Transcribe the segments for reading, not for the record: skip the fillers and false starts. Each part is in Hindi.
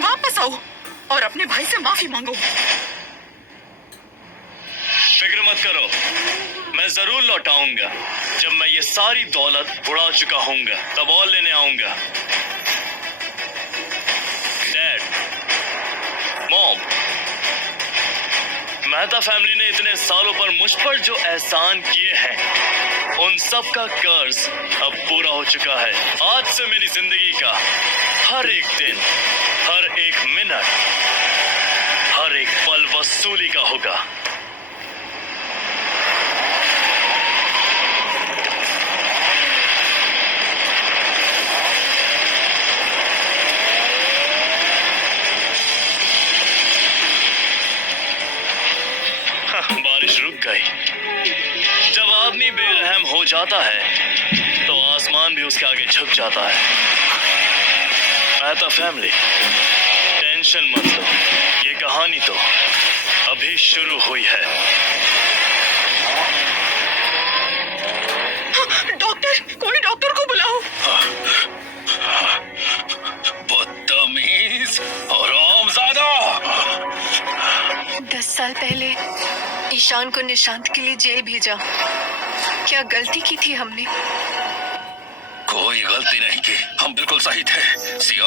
वापस आओ और अपने भाई से माफी मांगो। फिक्र मत करो, मैं जरूर लौट आऊंगा। जब मैं ये सारी दौलत उड़ा चुका हूंगा तब और लेने आऊंगा। डैड, मॉम, मेहता फैमिली ने इतने सालों पर मुझ पर जो एहसान किए हैं उन सब का कर्ज अब पूरा हो चुका है। आज से मेरी जिंदगी का हर एक दिन, हर एक मिनट, हर एक पल वसूली का होगा। बारिश रुक गई। जब आदमी बेरहम हो जाता है तो आसमान भी उसके आगे झुक जाता है। मेहता फैमिली, टेंशन मत लो, ये कहानी तो अभी शुरू हुई है। डॉक्टर, कोई डॉक्टर को बुलाओ। बदतमीज और आमज़ादा। 10 साल पहले ईशान को निशांत के लिए जेल भेजा। क्या गलती की थी हमने? कोई गलती नहीं की, हम बिल्कुल सही थे। सिया,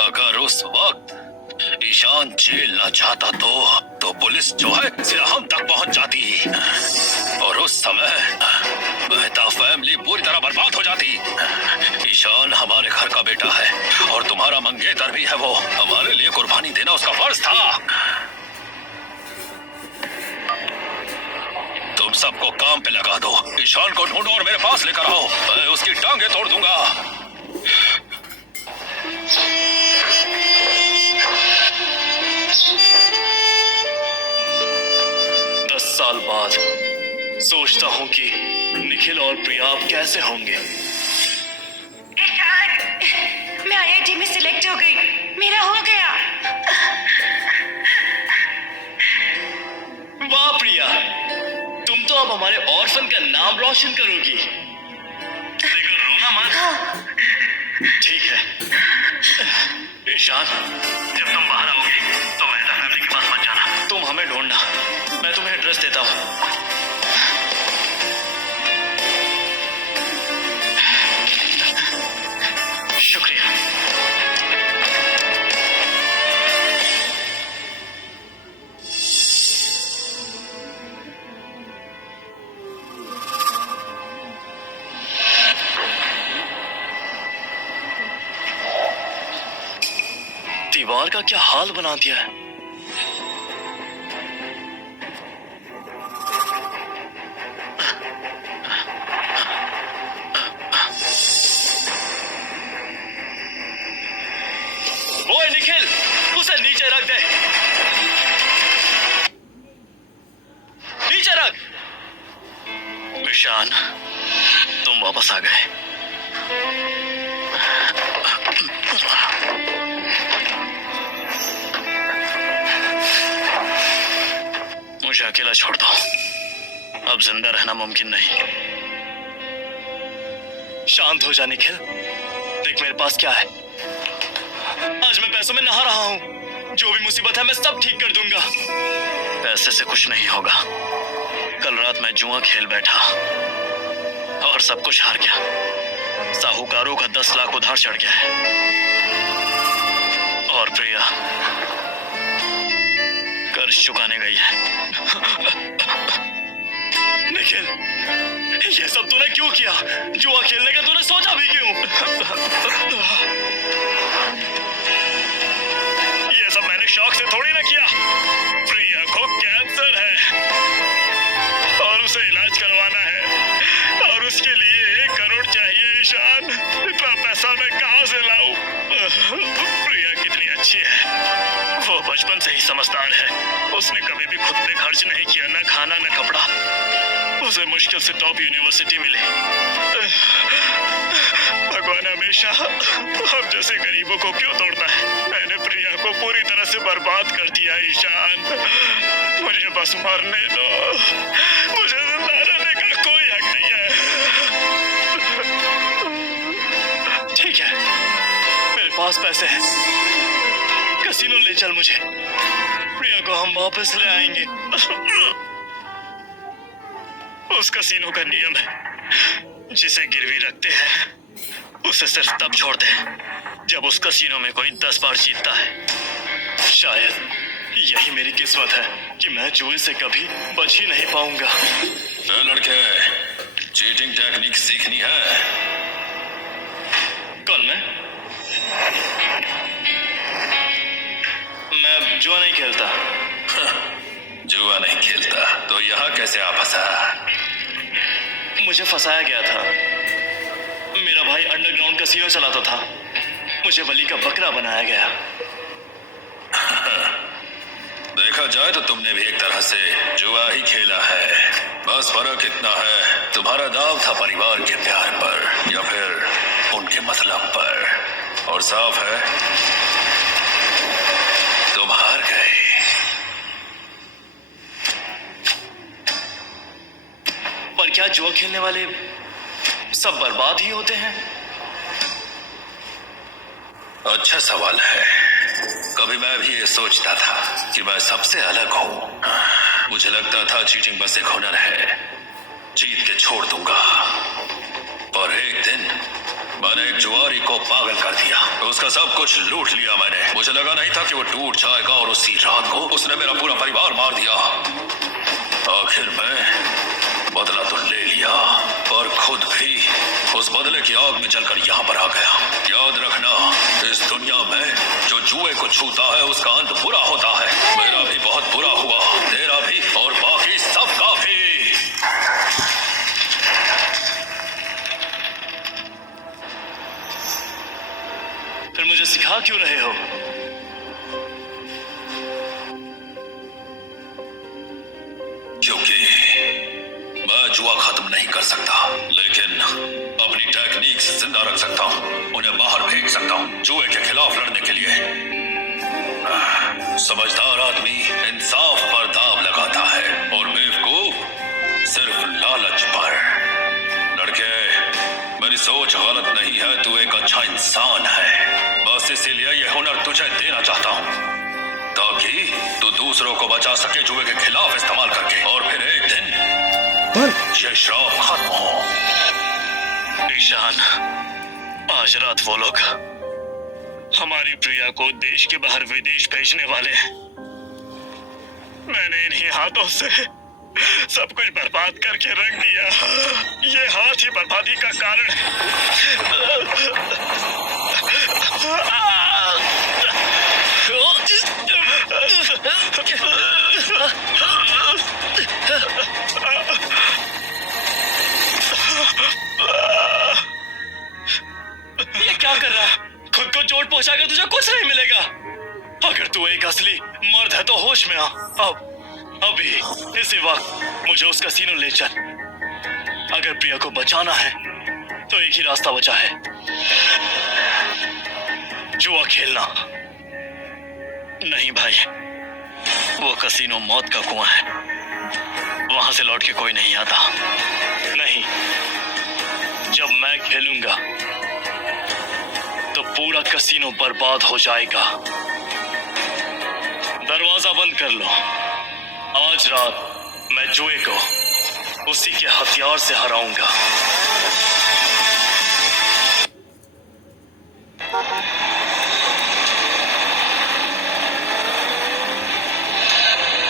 अगर उस वक्त ईशान जेल न जाता तो पुलिस जो है सीधा हम तक पहुंच जाती और उस समय मेहता फैमिली पूरी तरह बर्बाद हो जाती। ईशान हमारे घर का बेटा है और तुम्हारा मंगेतर भी है। वो हमारे लिए कुर्बानी देना उसका फर्ज था। तुम सबको काम पे लगा दो, ईशान को ढूंढो और मेरे पास लेकर आओ। मैं उसकी टांगे तोड़ दूंगा। 10 साल बाद सोचता हूँ कि निखिल और प्रिया अब कैसे होंगे। मैं IIT में सिलेक्ट हो गई, मेरा हो गया। वाह प्रिया, तुम तो अब हमारे ऑर्फन का नाम रोशन करोगी। देखो, रोना मत। ठीक है ईशान, जब तुम बाहर आओगे तो मेहता फैमिली के पास मत जाना। तुम हमें ढूंढना, मैं तुम्हें एड्रेस देता हूँ। शुक्रिया। दीवार का क्या हाल बना दिया है। ओए निखिल, उसे नीचे रख दे। नीचे रख। ईशान, तुम वापस आ गए। मुझे अकेला छोड़ दो, अब जिंदा रहना मुमकिन नहीं। शांत हो जा निखिल, देख मेरे पास क्या है। आज मैं पैसों में नहा रहा हूँ, जो भी मुसीबत है मैं सब ठीक कर दूंगा। पैसे से कुछ नहीं होगा। कल रात मैं जुआ खेल बैठा और सब कुछ हार गया। साहूकारों का 10 लाख उधार चढ़ गया है। और प्रिया कर्ज चुकाने गई है। निखिल, ये सब तूने क्यों किया? जुआ खेलने का तूने सोचा भी क्यों? ये सब मैंने शौक से थोड़ी ना किया। प्रिया को कैंसर है और उसे इलाज करवाना है और उसके लिए 1 करोड़ चाहिए। ईशान, इतना पैसा मैं कहां से लाऊं? प्रिया कितनी अच्छी है, वो बचपन से ही समझदार है। उसने कभी भी खुद पे खर्च नहीं किया, ना खाना ना कपड़ा। उसे मुश्किल से टॉप यूनिवर्सिटी मिली। भगवान हमेशा हम जैसे गरीबों को क्यों तोड़ता है? मैंने प्रिया को पूरी तरह से बर्बाद कर दिया। ईशान, मुझे बस मरने दो, मुझे जिंदा रहने का कोई हक नहीं है। ठीक है, मेरे पास पैसे हैं, कसीनो ले चल मुझे। प्रिया को हम वापस ले आएंगे। उस कसीनो का नियम है, जिसे गिरवी रखते हैं उसे सिर्फ तब छोड़ दे जब उस कसीनो में कोई 10 बार जीतता है। शायद यही मेरी किस्मत है कि मैं जुए से कभी बच ही नहीं पाऊंगा। लड़के, चीटिंग टेक्निक सीखनी है? कौन मैं जुआ नहीं खेलता। जुआ नहीं खेलता तो यहाँ कैसे आ फंसा? मुझे फंसाया गया था। मेरा भाई अंडरग्राउंड कसीनो चलाता था, मुझे बलि का बकरा बनाया गया। देखा जाए तो तुमने भी एक तरह से जुआ ही खेला है। बस फर्क इतना है, तुम्हारा दाव था परिवार के प्यार पर या फिर उनके मतलब पर, और साफ है तुम हार गए। पर क्या जुआ खेलने वाले सब बर्बाद ही होते हैं? अच्छा सवाल है। कभी मैं भी ये सोचता था कि मैं सबसे अलग हूँ। मुझे लगता था चीटिंग बस एक हुनर है, जीत के छोड़ दूंगा। और एक दिन मैंने एक जुआरी को पागल कर दिया, उसका सब कुछ लूट लिया मैंने। मुझे लगा नहीं था कि वो टूट जाएगा, और उसी रात को उसने मेरा पूरा परिवार मार दिया। आखिर मैं बदला तो ले लिया, और खुद भी उस बदले की आग में जलकर यहाँ पर आ गया। याद रखना, इस दुनिया में जो जुए को छूता है उसका अंत बुरा होता है। मेरा भी बहुत बुरा हुआ, तेरा भी, और बाकी सबका भी। फिर मुझे सिखा क्यों रहे हो? क्योंकि मैं जुआ खत्म नहीं कर सकता, लेकिन अपनी टेक्निक से जिंदा रख सकता हूँ, उन्हें बाहर फेंक सकता हूँ जुए के खिलाफ लड़ने के लिए। समझदार आदमी इंसाफ पर दाव लगाता है, और बेवकूफ सिर्फ लालच पर। लड़के, मेरी सोच गलत नहीं है, तू एक अच्छा इंसान है। बस इसीलिए यह हुनर तुझे देना चाहता हूँ, ताकि तू दूसरों को बचा सके जुए के खिलाफ इस्तेमाल करके, और फिर एक दिन ये श्राप खत्म हो। ईशान, आज रात वो लोग हमारी प्रिया को देश के बाहर विदेश भेजने वाले हैं। मैंने इन्हीं हाथों से सब कुछ बर्बाद करके रख दिया। ये हाथ ही बर्बादी का कारण ये क्या कर रहा है? खुद को चोट पहुंचाकर तुझे कुछ नहीं मिलेगा। अगर तू एक असली मर्द है तो होश में आ। अभी इसी वक्त मुझे उस कसीनो ले चल। अगर प्रिया को बचाना है तो एक ही रास्ता बचा है, जुआ खेलना। नहीं भाई, वो कसीनो मौत का कुआं है, वहां से लौट के कोई नहीं आता। नहीं, जब मैं खेलूंगा तो पूरा कसीनो बर्बाद हो जाएगा। दरवाजा बंद कर लो। आज रात मैं जुए को उसी के हथियार से हराऊंगा।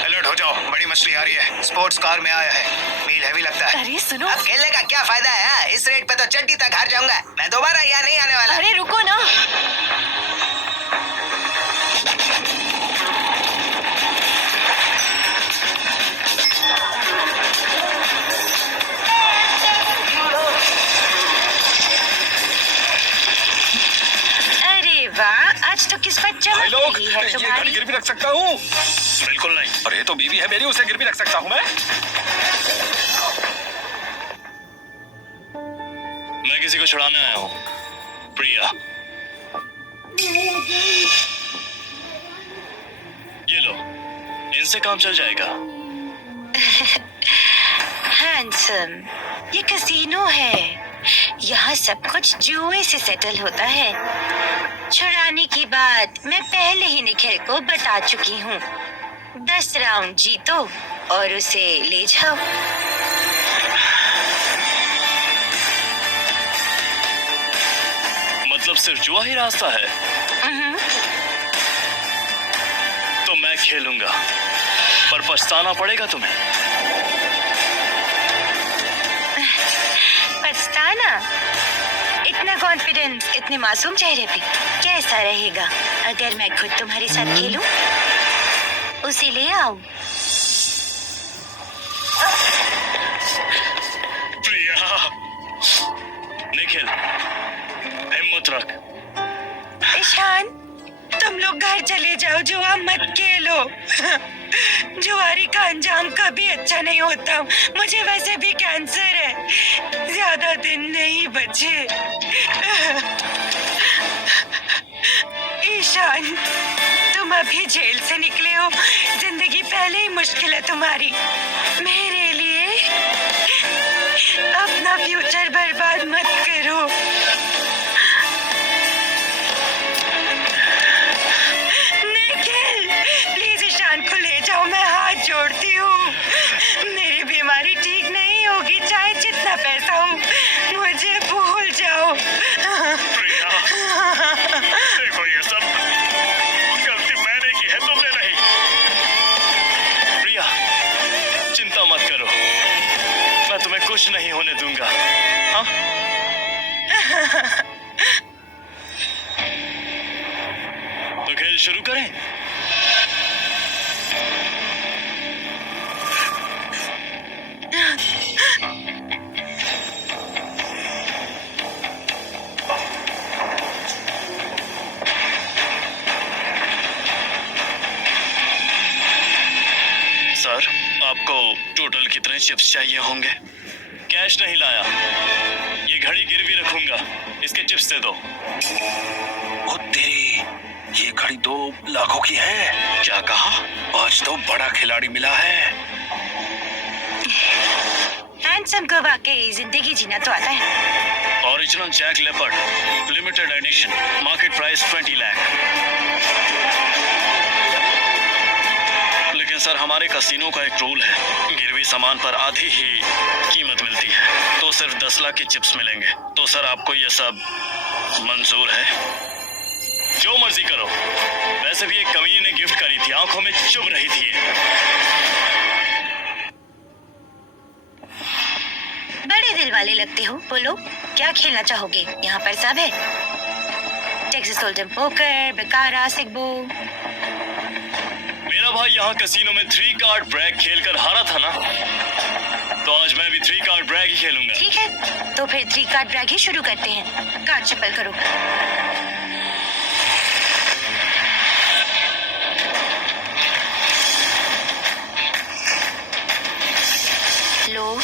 अलर्ट हो जाओ, बड़ी मछली आ रही है। स्पोर्ट्स कार में आया है, मील हैवी लगता है। अरे सुनो, अब खेलने का क्या फायदा है? इस रेट पे तो चड्डी तक हार जाऊंगा। मैं दोबारा यहाँ नहीं आने वाला। अरे रुको ना। अरे वाह, आज तो किस्मत चमक रही है ये तुम्हारी। गिरवी रख सकता हूँ? बिल्कुल नहीं। अरे तो बीवी है मेरी, उसे गिरवी रख सकता हूँ मैं? मैं किसी को छुड़ाने आया हूँ, प्रिया। ये लो, इनसे काम चल जाएगा। हैंडसम, ये कसीनो है। यहाँ सब कुछ जुए से सेटल होता है। छुड़ाने की बात मैं पहले ही निखिल को बता चुकी हूँ। 10 राउंड जीतो और उसे ले जाओ। मतलब सिर्फ जुआ ही रास्ता है? तो मैं खेलूंगा, पर पछताना पड़ेगा तुम्हें। पछताना? इतना कॉन्फिडेंस इतने मासूम चेहरे पे कैसा रहेगा अगर मैं खुद तुम्हारे साथ खेलूं? उसे ले आओ। प्रिया, निखिल, हिम्मत रख। ईशान, तुम लोग घर चले जाओ, जुआ मत खेलो। जुआरी का अंजाम कभी अच्छा नहीं होता। मुझे वैसे भी कैंसर है, ज्यादा दिन नहीं बचे। ईशान, तुम अभी जेल से निकले हो, जिंदगी पहले ही मुश्किल है तुम्हारी। मेरे लिए अपना फ्यूचर बर्बाद मत करो। निखिल, प्लीज ईशान को ले जाओ, मैं हाथ जोड़ती हूँ। मेरी बीमारी ठीक नहीं होगी, चाहे जितना पैसा हो, मुझे भूल जाओ। प्रिया, देखो ये सब गलती मैंने की है, तुमने नहीं। प्रिया, चिंता मत करो, मैं तुम्हें कुछ नहीं होने दूंगा। हाँ? तो खेल शुरू करें? सर, आपको टोटल कितने चिप्स चाहिए होंगे? कैश नहीं लाया, ये घड़ी गिरवी रखूंगा, इसके चिप्स दे दो। ओ तेरी, ये घड़ी 2 लाखों की है। क्या कहा? आज तो बड़ा खिलाड़ी मिला है। हैंडसम को वाकई जिंदगी जीना तो आता है। Original jack leopard, limited edition, market price 20 lakh. लेकिन सर, हमारे कसिनो का एक रूल है, गिरवी सामान पर आधी ही कीमत मिलती है, तो सिर्फ 10 लाख की चिप्स मिलेंगे। तो सर, आपको ये सब मंजूर है? जो मर्जी करो। वैसे भी एक कमीने ने गिफ्ट करी थी, आंखों में चुभ रही थी। बड़े दिल वाले लगते हो, बोलो क्या खेलना चाहोगे? यहाँ पर सब है, टेक्सास होल्डम पोकर, बकारा, सिगबो। मेरा भाई यहाँ कसिनो में 3 कार्ड ब्रैक खेलकर हारा था ना, तो आज मैं भी 3 कार्ड ब्रैक ही खेलूंगा। ठीक है, तो फिर 3 कार्ड ड्रैग ही शुरू करते हैं। कार्ड शफल करो। लो,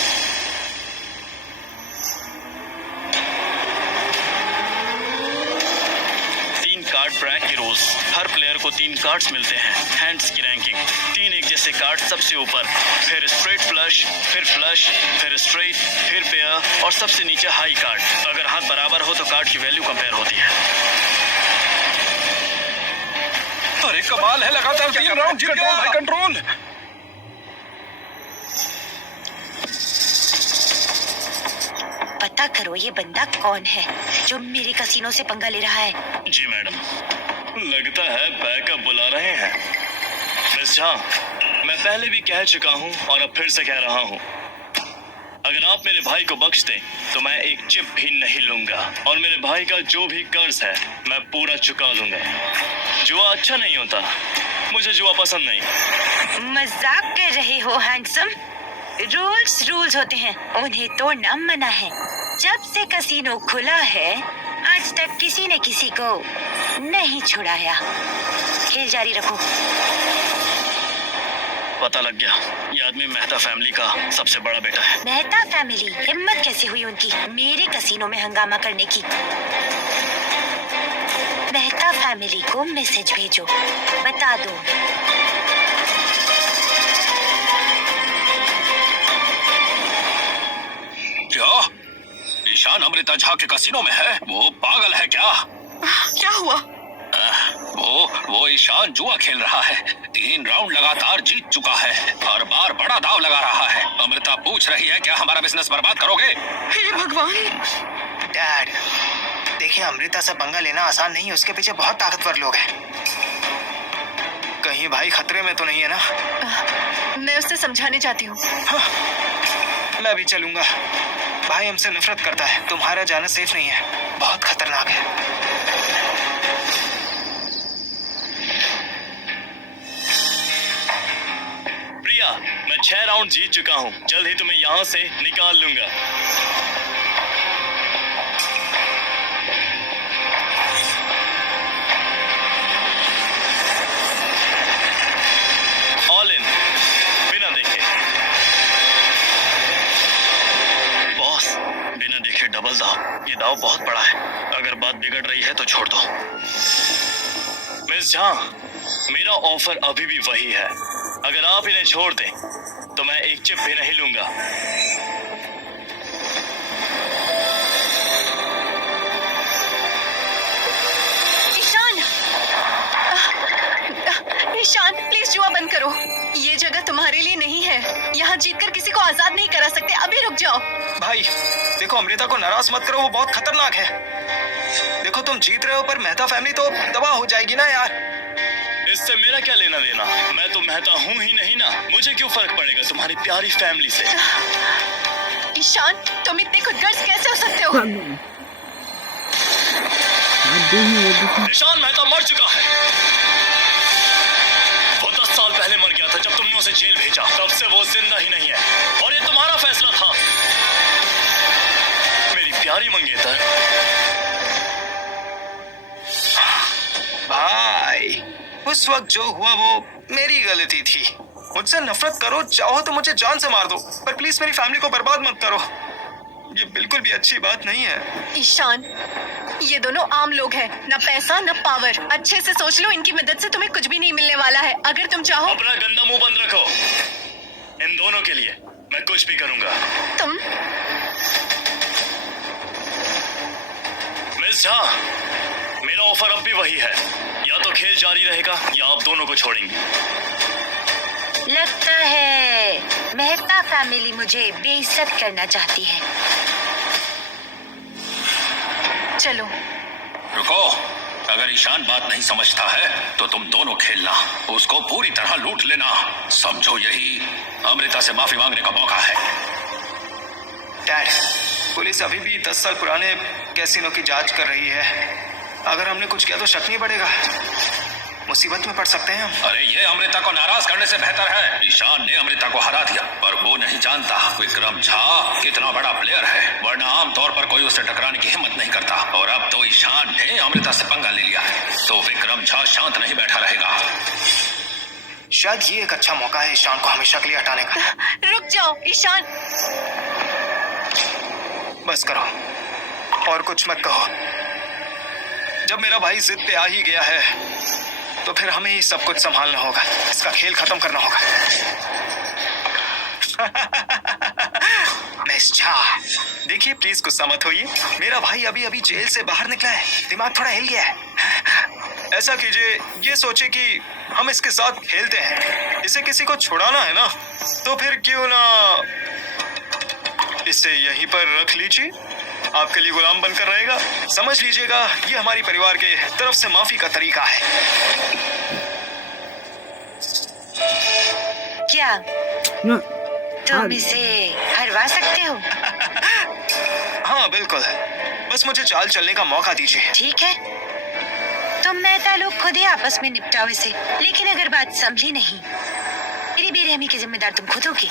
कार्ड ब्रैक की रोज हर प्लेयर को 3 कार्ड्स मिलते हैं। हैंड्स की रैंकिंग 3 एक जैसे कार्ड सबसे ऊपर, फिर स्ट्रेट फ्लश, फिर फ्लश, फिर स्ट्रेट, फिर पेयर और सबसे नीचे हाई कार्ड। अगर हाथ बराबर हो तो कार्ड की वैल्यू कंपेयर होती है। अरे कमाल है, लगातार 3 राउंड जीत गया भाई। कंट्रोल। पता करो ये बंदा कौन है जो मेरे कसीनो से पंगा ले रहा है। जी मैडम, लगता है बैकअप बुला रहे हैं। मिस झा, मैं पहले भी कह चुका हूँ और अब फिर से कह रहा हूँ, अगर आप मेरे भाई को बख्श दें तो मैं एक चिप भी नहीं लूंगा और मेरे भाई का जो भी कर्ज है मैं पूरा चुका दूंगा। जुआ अच्छा नहीं होता, मुझे जुआ पसंद नहीं। मजाक कर रहे हो हैंडसम? रूल्स होते हैं, उन्हें तोड़ना मना है। जब से कसीनो खुला है आज तक किसी ने किसी को नहीं छुड़ाया। खेल जारी रखो। पता लग गया, ये आदमी मेहता फैमिली का सबसे बड़ा बेटा है। मेहता फैमिली, हिम्मत कैसे हुई उनकी मेरे कसीनो में हंगामा करने की? मेहता फैमिली को मैसेज भेजो, बता दो। क्या ईशान अमृता झा के कसीनो में है? वो पागल है क्या? क्या हुआ? वो ईशान जुआ खेल रहा है। 3 राउंड लगातार जीत चुका है, हर बार बड़ा दाव लगा रहा है। अमृता पूछ रही है क्या हमारा बिजनेस बर्बाद करोगे? हे भगवान, डैड, देखिए अमृता से पंगा लेना आसान नहीं है, उसके पीछे बहुत ताकतवर लोग हैं। कहीं भाई खतरे में तो नहीं है ना? मैं उससे समझाने जाती हूँ। मैं भी चलूंगा। भाई हमसे नफरत करता है, तुम्हारा जाना सेफ नहीं है, बहुत खतरनाक है। प्रिया, मैं 6 राउंड जीत चुका हूँ, जल्द ही तुम्हें यहाँ से निकाल लूंगा। ऑल इन, बिना देखे। बॉस, बिना देखे डबल दाव, ये दाव बहुत बड़ा है। अगर बात बिगड़ रही है तो छोड़ दो। मिस झा, मेरा ऑफर अभी भी वही है। अगर आप इन्हें छोड़ दें तो मैं एक चिप भी नहीं लूंगा। ईशान, ईशान प्लीज जुआ बंद करो। ये जगह तुम्हारे लिए नहीं है। यहाँ जीतकर किसी को आजाद नहीं करा सकते। अभी रुक जाओ। भाई देखो, अमृता को नाराज मत करो, वो बहुत खतरनाक है। देखो तुम जीत रहे हो पर मेहता फैमिली तो तबाह हो जाएगी ना यार। इससे मेरा क्या लेना देना? मैं तो मेहता हूँ ही नहीं ना, मुझे क्यों फर्क पड़ेगा तुम्हारी प्यारी फैमिली से? ईशान, तुम इतने खुदगर्ज कैसे हो सकते हो? ईशान मेहता मर चुका है। वो 10 साल पहले मर गया था जब तुमने उसे जेल भेजा। तब से वो जिंदा ही नहीं है और ये तुम्हारा फैसला था। मेरी प्यारी मंगेतर। भाई उस वक्त जो हुआ वो मेरी गलती थी। मुझसे नफरत करो, चाहो तो मुझे जान से मार दो, पर प्लीज मेरी फैमिली को बर्बाद मत करो। ये बिल्कुल भी अच्छी बात नहीं है। ईशान, ये दोनों आम लोग हैं, न पैसा न पावर। अच्छे से सोच लो, इनकी मदद से तुम्हें कुछ भी नहीं मिलने वाला है। अगर तुम चाहो। अपना गंदा मुंह बंद रखो। इन दोनों के लिए मैं कुछ भी करूंगा। तुम मिस झा, मेरा ऑफर अब भी वही है। या तो खेल जारी रहेगा या आप दोनों को छोड़ेंगे। लगता है मेहता फैमिली मुझे बेइज्जत करना चाहती है। चलो। रुको, अगर ईशान बात नहीं समझता है तो तुम दोनों खेलना, उसको पूरी तरह लूट लेना। समझो यही अमृता से माफी मांगने का मौका है। डैड, पुलिस अभी भी 10 साल पुराने कैसीनो की जांच कर रही है। अगर हमने कुछ किया तो शक नहीं बढ़ेगा, मुसीबत में पड़ सकते हैं हम। अरे ये अमृता को नाराज करने से बेहतर है। ईशान ने अमृता को हरा दिया, पर वो नहीं जानता विक्रम झा कितना बड़ा प्लेयर है, वरना आमतौर पर कोई उससे टकराने की हिम्मत नहीं करता। और अब तो ईशान ने अमृता से पंगा ले लिया है, तो विक्रम झा शांत नहीं बैठा रहेगा। शायद ये एक अच्छा मौका है ईशान को हमेशा के लिए हटाने का। रुक जाओ ईशान। बस करो और कुछ मत कहो। जब मेरा भाई जिद पे आ ही गया है तो फिर हमें ही सब कुछ संभालना होगा, इसका खेल खत्म करना होगा। मिस झा, देखिए प्लीज गुस्सा मत होइए। मेरा भाई अभी अभी जेल से बाहर निकला है, दिमाग थोड़ा हिल गया है। ऐसा कीजिए, ये सोचे कि हम इसके साथ खेलते हैं। इसे किसी को छुड़ाना है ना, तो फिर क्यों ना इसे यहीं पर रख लीजिए, आपके लिए गुलाम बनकर रहेगा। समझ लीजिएगा, ये हमारी परिवार के तरफ से माफी का तरीका है। क्या तुम इसे हरवा सकते हो? हाँ बिल्कुल, बस मुझे चाल चलने का मौका दीजिए। ठीक है, तुम मेहता लोग खुद ही आपस में निपटाओ इसे। लेकिन अगर बात समझी नहीं, मेरी बेरहमी की जिम्मेदार तुम खुद होगी।